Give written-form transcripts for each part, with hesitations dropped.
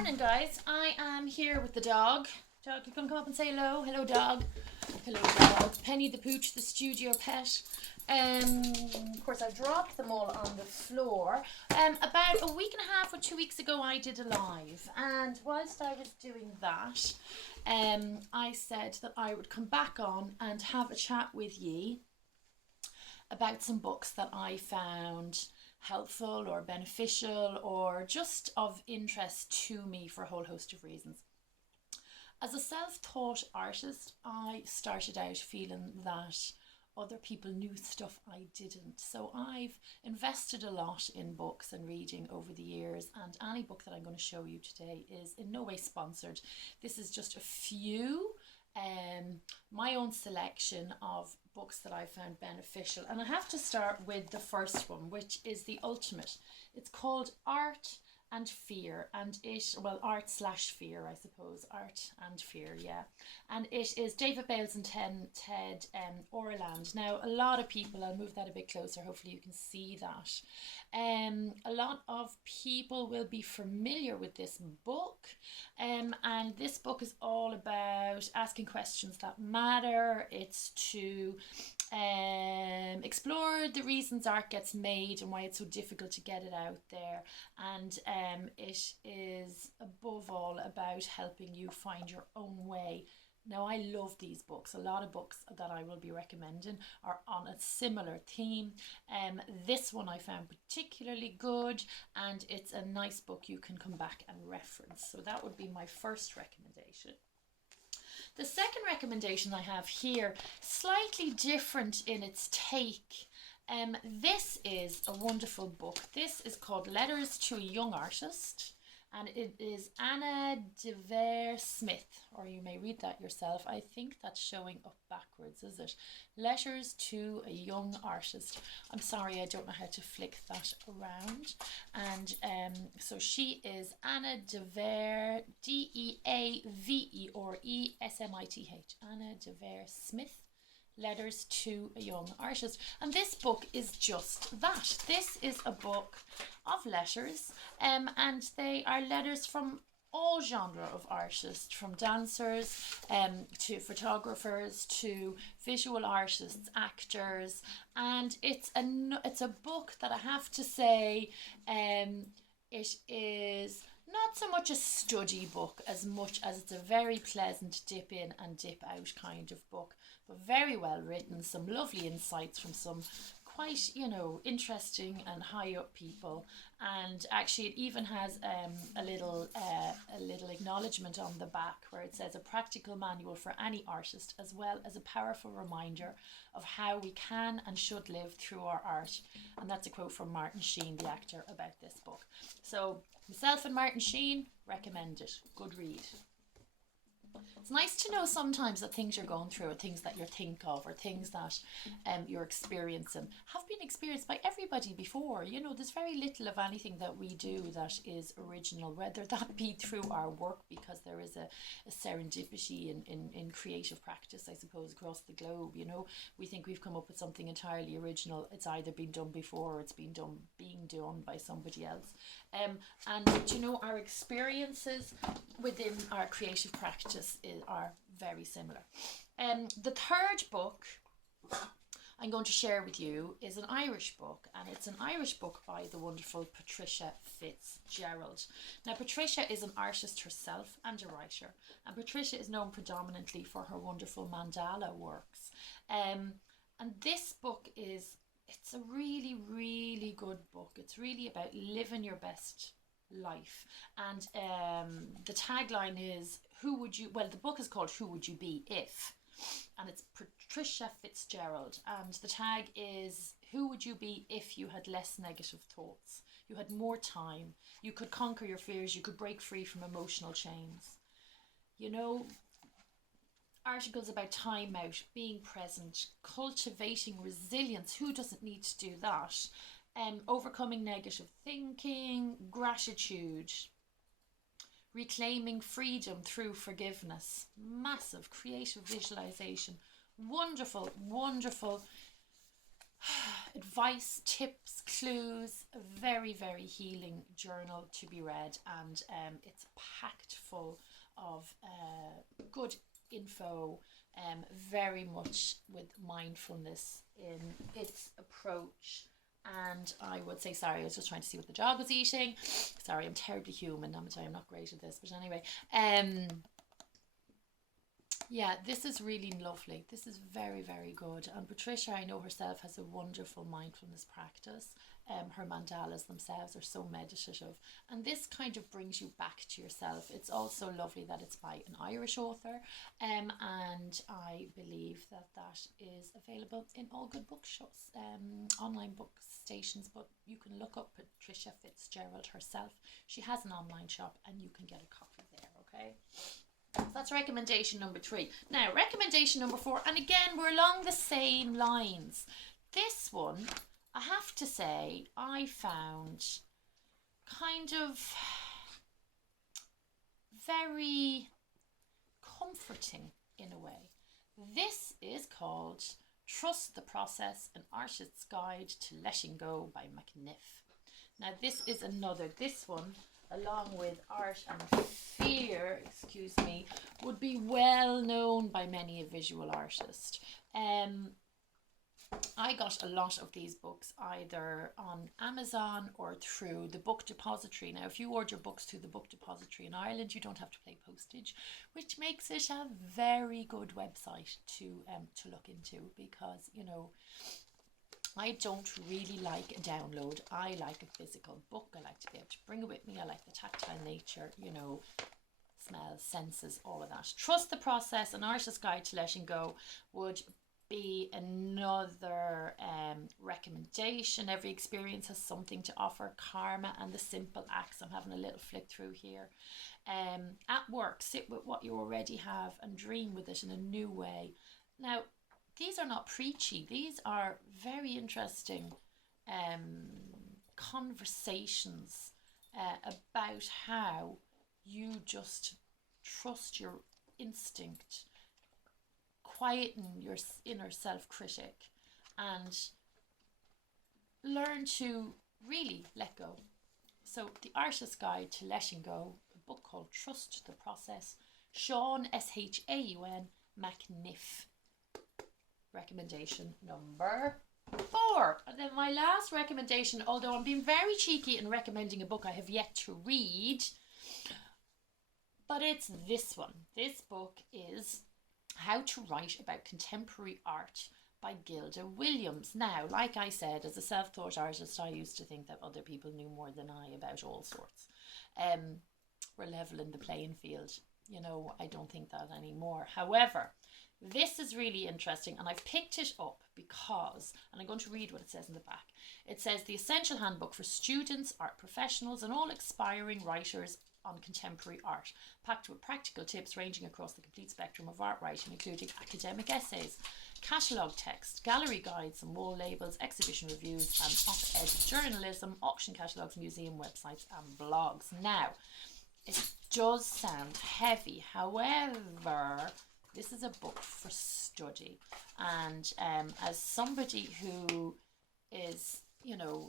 Morning, guys. I am here with the dog. Dog, you gonna come up and say hello? Hello, dog. Hello, dog. Penny the Pooch, the studio pet. Of course, I dropped them all on the floor. About a week and a half or 2 weeks ago, I did a live, and whilst I was doing that, I said that I would come back on and have a chat with ye about some books that I found helpful or beneficial or just of interest to me for a whole host of reasons. As a self-taught artist, I started out feeling that other people knew stuff I didn't. So I've invested a lot in books and reading over the years, and any book that I'm going to show you today is in no way sponsored. This is just a few my own selection of books that I found beneficial, and I have to start with the first one, which is the ultimate. It's called Art and Fear, and art slash fear, I suppose. Art and Fear, yeah. And it is David Bales and Ted Orland. Now, a lot of people, I'll move that a bit closer, hopefully you can see that. A lot of people will be familiar with this book, and this book is all about asking questions that matter. It's to explore the reasons art gets made and why it's so difficult to get it out there, and it is above all about helping you find your own way. Now, I love these books. A lot of books that I will be recommending are on a similar theme. This one I found particularly good, and it's a nice book you can come back and reference. So that would be my first recommendation. The second recommendation I have here, slightly different in its take. This is a wonderful book. This is called Letters to a Young Artist, and it is Anna DeVere Smith, or you may read that yourself. I think that's showing up backwards, is it? Letters to a Young Artist. I'm sorry, I don't know how to flick that around. And so she is Anna DeVere, Deaveresmith. Anna DeVere Smith. Letters to a Young Artist, and this book is just that. This is a book of letters, and they are letters from all genre of artists, from dancers to photographers to visual artists, actors, and it's a book that I have to say it is not so much a study book as much as it's a very pleasant dip in and dip out kind of book, but very well written, some lovely insights from some quite, interesting and high up people. And actually it even has a little acknowledgement on the back where it says a practical manual for any artist, as well as a powerful reminder of how we can and should live through our art. And that's a quote from Martin Sheen, the actor, about this book. So myself and Martin Sheen recommend it. Good read. It's nice to know sometimes that things you're going through, or things that you think of, or things that you're experiencing have been experienced by everybody before. There's very little of anything that we do that is original, whether that be through our work, because there is a serendipity in creative practice, I suppose, across the globe. We think we've come up with something entirely original. It's either been done before or it's being done by somebody else. And our experiences within our creative practice are very similar. The third book I'm going to share with you is an Irish book, and it's an Irish book by the wonderful Patricia Fitzgerald. Now, Patricia is an artist herself and a writer, and Patricia is known predominantly for her wonderful mandala works. And this book it's a really, really good book. It's really about living your best life. And the tagline is, the book is called Who Would You Be If? And it's Patricia Fitzgerald. And the tag is, who would you be if you had less negative thoughts? You had more time. You could conquer your fears. You could break free from emotional chains. Articles about time out, being present, cultivating resilience. Who doesn't need to do that? Overcoming negative thinking, gratitude, reclaiming freedom through forgiveness, massive creative visualization, wonderful advice, tips, clues, a very, very healing journal to be read, and it's packed full of good info, very much with mindfulness in its approach. And I would say, sorry, I was just trying to see what the dog was eating. Sorry, I'm terribly human. I'm not great at this, but anyway, yeah, this is really lovely. This is very, very good. And Patricia, I know herself, has a wonderful mindfulness practice. Her mandalas themselves are so meditative. And this kind of brings you back to yourself. It's also lovely that it's by an Irish author. And I believe that that is available in all good bookshops, online book stations. But you can look up Patricia Fitzgerald herself. She has an online shop and you can get a copy there, okay? So that's recommendation number 3. Now, recommendation number 4, and again, we're along the same lines. This one, I have to say, I found kind of very comforting in a way. This is called Trust the Process, An Artist's Guide to Letting Go by McNiff. Now, this is this one, along with Art and Fear, would be well known by many a visual artist. I got a lot of these books either on Amazon or through the Book Depository. Now, if you order books through the Book Depository in Ireland, you don't have to pay postage, which makes it a very good website to look into, because, you know, I don't really like a download. I like a physical book. I like to be able to bring it with me. I like the tactile nature, you know, smells, senses, all of that. Trust the Process, An Artist's Guide to Letting Go would be another recommendation. Every experience has something to offer. Karma and the Simple Acts. I'm having a little flick through here. At work, sit with what you already have and dream with it in a new way. Now, these are not preachy. These are very interesting conversations about how you just trust your instinct, quieten your inner self-critic, and learn to really let go. So, The Artist's Guide to Letting Go, a book called Trust the Process, Sean, S-H-A-U-N, McNiff. Recommendation number 4. And then my last recommendation, although I'm being very cheeky in recommending a book I have yet to read, but it's this one. This book is How to Write About Contemporary Art by Gilda Williams. Now, like I said, as a self-taught artist, I used to think that other people knew more than I about all sorts. We're leveling the playing field. You know, I don't think that anymore. However, this is really interesting, and I've picked it up because, and I'm going to read what it says in the back. It says, the essential handbook for students, art professionals, and all aspiring writers on contemporary art, packed with practical tips ranging across the complete spectrum of art writing, including academic essays, catalogue text, gallery guides and wall labels, exhibition reviews and op-ed journalism, auction catalogues, museum websites and blogs. Now, it does sound heavy, however, this is a book for study, and as somebody who is, you know,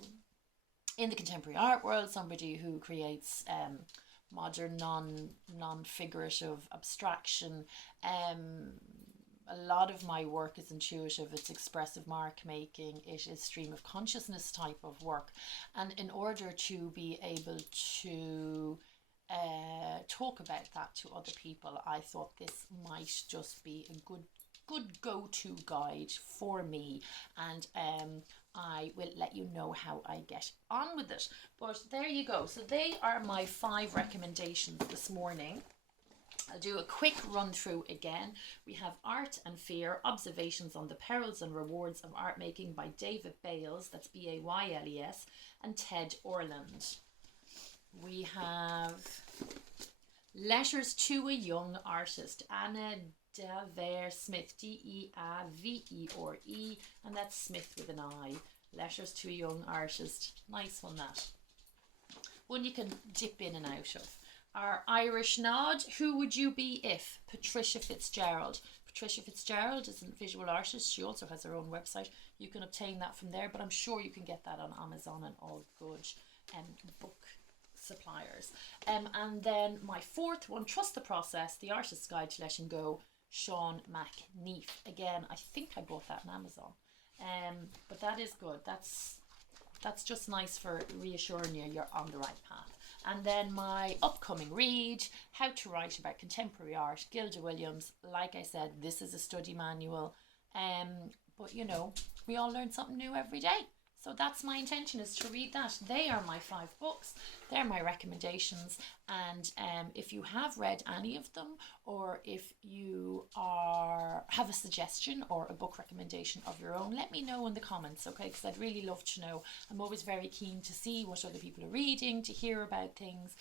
in the contemporary art world, somebody who creates modern non-figurative abstraction, a lot of my work is intuitive, it's expressive mark making, it is stream of consciousness type of work, and in order to be able to talk about that to other people, I thought this might just be a good go-to guide for me, and I will let you know how I get on with it. But there you go. So they are my 5 recommendations this morning. I'll do a quick run through again. We have Art and Fear, Observations on the Perils and Rewards of Art Making by David Bales, that's B-A-Y-L-E-S, and Ted Orland. We have Letters to a Young Artist, Anna Devere Smith, D-E-A-V-E-R-E, and that's Smith with an I. Letters to a Young Artist. Nice one, that. One you can dip in and out of. Our Irish nod, Who Would You Be If? Patricia Fitzgerald. Patricia Fitzgerald is a visual artist. She also has her own website. You can obtain that from there, but I'm sure you can get that on Amazon and all good book suppliers. And then my fourth one, Trust the Process, The Artist's Guide to Letting Go, Sean McNeef. Again, I think I bought that on Amazon. But that is good. That's just nice for reassuring you're on the right path. And then my upcoming read, How to Write About Contemporary Art, Gilda Williams. Like I said, this is a study manual. But you know, we all learn something new every day. So that's my intention, is to read that. They are my 5 books. They're my recommendations. And if you have read any of them, or if you have a suggestion or a book recommendation of your own, let me know in the comments, okay? Because I'd really love to know. I'm always very keen to see what other people are reading, to hear about things.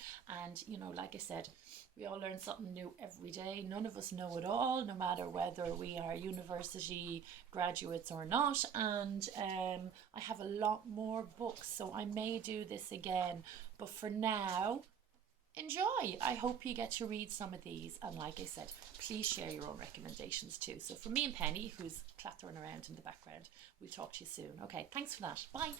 And, you know, like I said, we all learn something new every day. None of us know it all, no matter whether we are university graduates or not. And I have a lot more books, so I may do this again. But for now, enjoy. I hope you get to read some of these. And like I said, please share your own recommendations too. So for me and Penny, who's clattering around in the background, we'll talk to you soon. Okay, thanks for that. Bye.